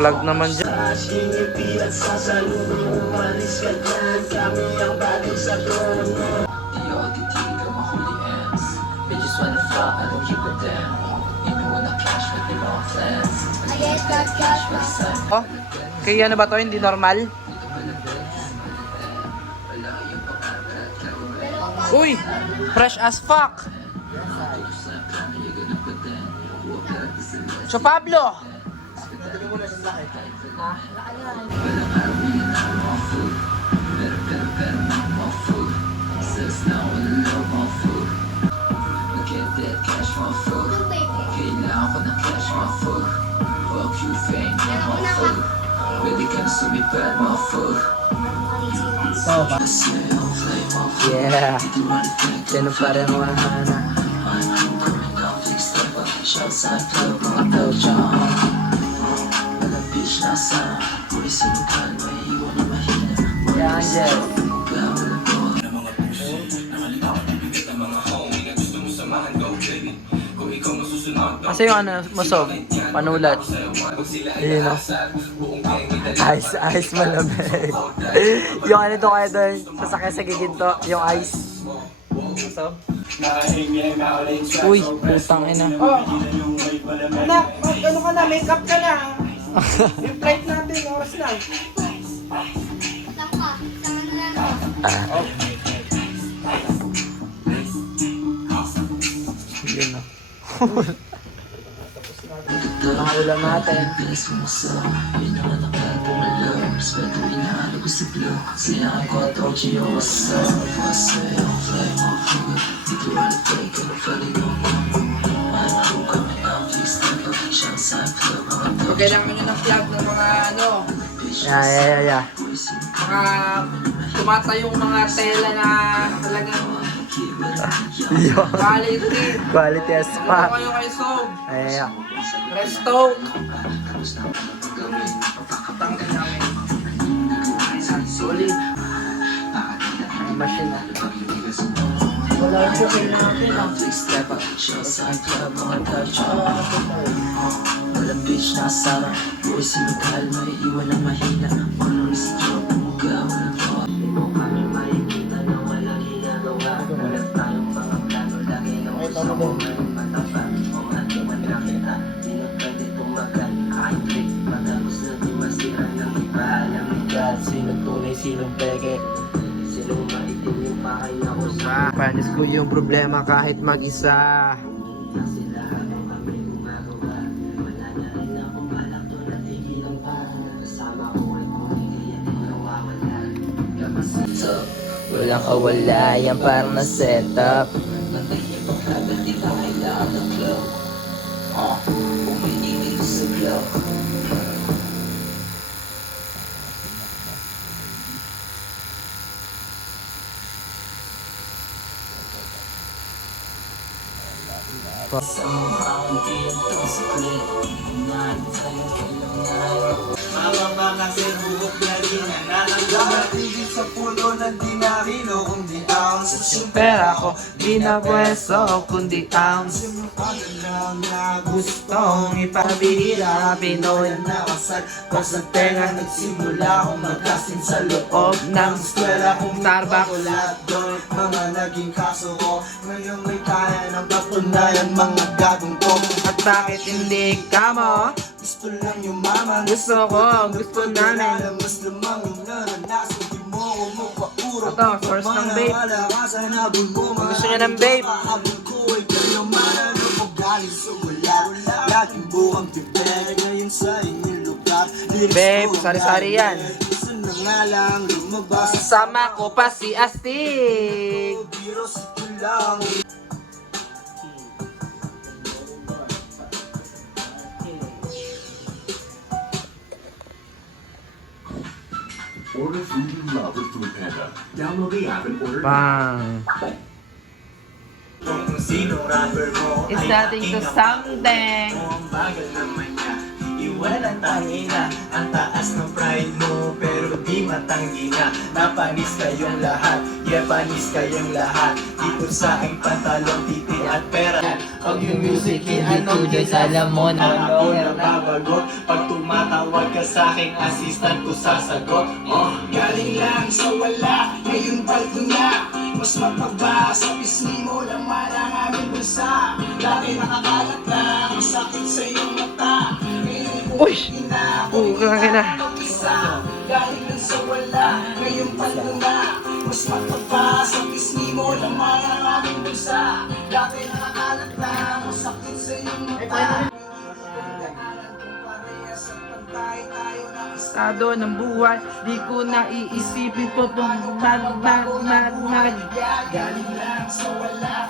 plug naman dyan. Oh, kaya ano ba to? Hindi normal? Uy! Fresh as fuck! So Pablo! Oh, yeah. Ganun pa rin mga hana. Yeah, Angel. Kasi yung ano, masob, panulat. Yun o. Ice malamig. Yung ano doon kayo doon, sasakay sa giginto, yung ice. Masob? Uy, putang ina. Oh, anak, ano ka na, makeup ka na. Yung flight natin, oras na. Yun o. Mga ulam natin. So, kailangan nyo ng plug ng mga ano, Yeah. mga tumatayong mga tela na talagang Yun. quality. Quality as Ano fuck. kayo kay Sob? Yeah. Restoke. Tanggal namin. Solid. Ang machine na. Wala yung shopping natin ah. Walang bitch na kasama. Buhay si Mikal, may iwan ang mahina. Walang isip, mga walang tawa. Ito kami makikita na walang ginagawa. Walang tayong mga plano. Lagi na usa ko ngayong matapa. O ating manakita. Di na pwede tumagal. Aking trick, matagos na di masira ng iba. Alam ni God, sinong tunay, sinong peke. Sinong maitim yung pakay na ko sa Panis ko yung problema kahit mag-isa. kasi lahat ng kami gumagawa. Wala na rin akong balak to na tigilan pa. Kasama ko ay kuni kaya di nawawala. Kapasito, Walang kawala, yan parang na-setup. matahimik ang habal, di ba kailangan ng glow? Umiinit sa glow. Sa mga unti ang tasiklit. Umahan tayo kailangan. Mababa kasi buhok na rin ang nakatigil sa pulo ng dinarino. Kundi ounce sa Pera ko, di na pwesto, kundi ounce. lang na Gustong ipabihira, Pinoy na kasal. Pas nagtenga nagsimula akong magkasin sa loob ng eskwela kung Starbucks. lahat doon mga naging kaso ko. Ngayon may kaya ng patunayan mga gagong ko. At bakit hindi ka mo? Gusto lang yumaman. Gusto ko, gusto namin. Mas lamang yung naranasan. Di mo ko magpauro. Ito, source ng vape. Gusto niya ng vape. Habol ko ay kayamanan. Ano galing sa wala. Laging buhang tibet. Ngayon sa inyong lugar. Babe, sari-sari yan. Isa na nga lang lumabas. Sama ko pa si Astig. Biro sa lang. Order food you love with Food Panda. Download the app and order. Bang. Kung sino rapper mo It's ay starting to aking something. ang bagal naman niya. iwan ang tangina. Ang taas ng pride mo, pero di matanggi na. Napanis kayong lahat, yeah, panis kayong lahat. Dito sa aking pantalong, titi at pera. Pag yung music, ano yun, alam mo na ako nababagot. Pag tumatawag ka sa aking assistant ko sasagot. Galing lang sa wala, ngayon palto na. Mas mapagba sa pisngi mo, laman ang aming bulsa. Dati nakakalat lang, ang sakit sa iyong mata. Ngayon ko na. mag-isa. Galing lang sa wala, ngayon palto na. Mas mapagba sa pisngi mo, laman ang aming bulsa. Dati nakakalat lang, ang sakit sa iyong mata. Estado ng buhay, di ko na iisipin po pong mag. Galing lang sa wala,